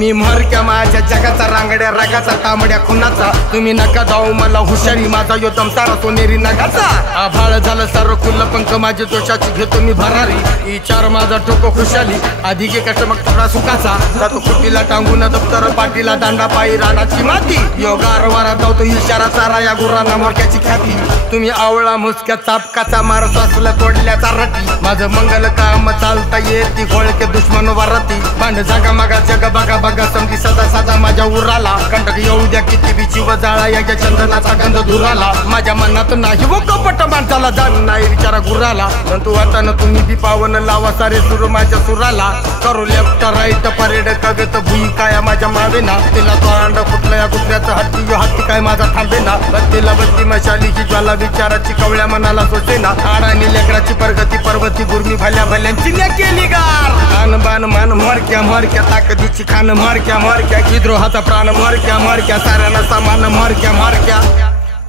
मी म्हारक्या माझ्या जगाचा रांगड्या रागाचा तांबड्या खुनाचा तुम्ही नका जाऊ मला हुशारी माझा यो दमसारा सोनेरी नगाचा आभाळ झालं सारं खुल्लं पंख माझे दोषाची घेतो मी भरारी विचार माझा ठोको खुशाली आधी घे कष्ट मग थोडा सुखाचा जातो कुटीला टांगून दप्तर पाटीला दांडा पायी राणाची माती योगार वारा जातो इशारा चारा या गुरांना मोरक्याची ख्याती तुम्ही आवळा मुसक्या चापकाचा मारत असला तोडल्याचा रटी माझं मंगल काम चालता येते घोळके दुश्मन वरती भांड जागा मागा जग बघा बघा समधी सदा सदा माझ्या उराला कंटक येऊ द्या किती बिची व जाळा या चंदनाचा गंध धुराला माझ्या मनात नाही व कपट माणसाला जाण नाही विचारा गुराला परंतु आता तुम्ही बी पावन लावा सारे सुर माझ्या सुराला करू लेफ्ट राईट परेड कगत भुई काय माझ्या मावेना तिला तोंड फुटलं या कुत्र्याचं हत्ती यो हत्ती काय माझा थांबेना बत्तीला बत्ती मशालीची ज्वाला विचाराची कवळ्या मनाला सोसेना आडानी लेकराची प्रगती पर्वती गुरमी भल्या भल्यांची केली गार आन बान मान मारक्या मारक्या ताकदीची खान मारक्या मारक्या विद्रोहाचा प्राण मारक्या मारक्या साऱ्यांना समान मारक्या मारक्या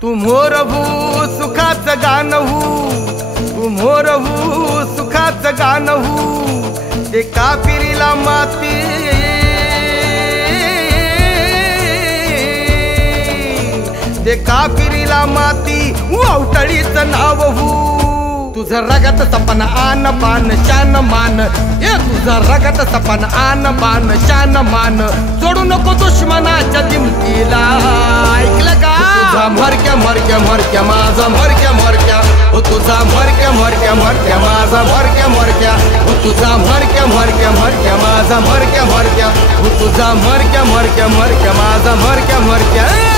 तू मोरहू सुखाचं गाणहू तू मोरहू सुखाचं गाणहू ते कापिरीला माती ते कापिरीला माती वावटळीचं नाव हू तुझं रगत सपन आन बान शान मान ए तुझं रगत सपन आन बान शान मान जोडू नको दुश्मनाच्या दिमतीला ऐकलं का तुझा मरक्या मरक्या मरक्या माझा मरक्या मरक्या हो तुझा मरक्या मरक्या मरक्या माझा मरक्या मरक्या हो तुझा मरक्या मरक्या मरक्या माझा मरक्या मरक्या हो तुझा मरक्या मरक्या मरक्या माझा मरक्या मरक्या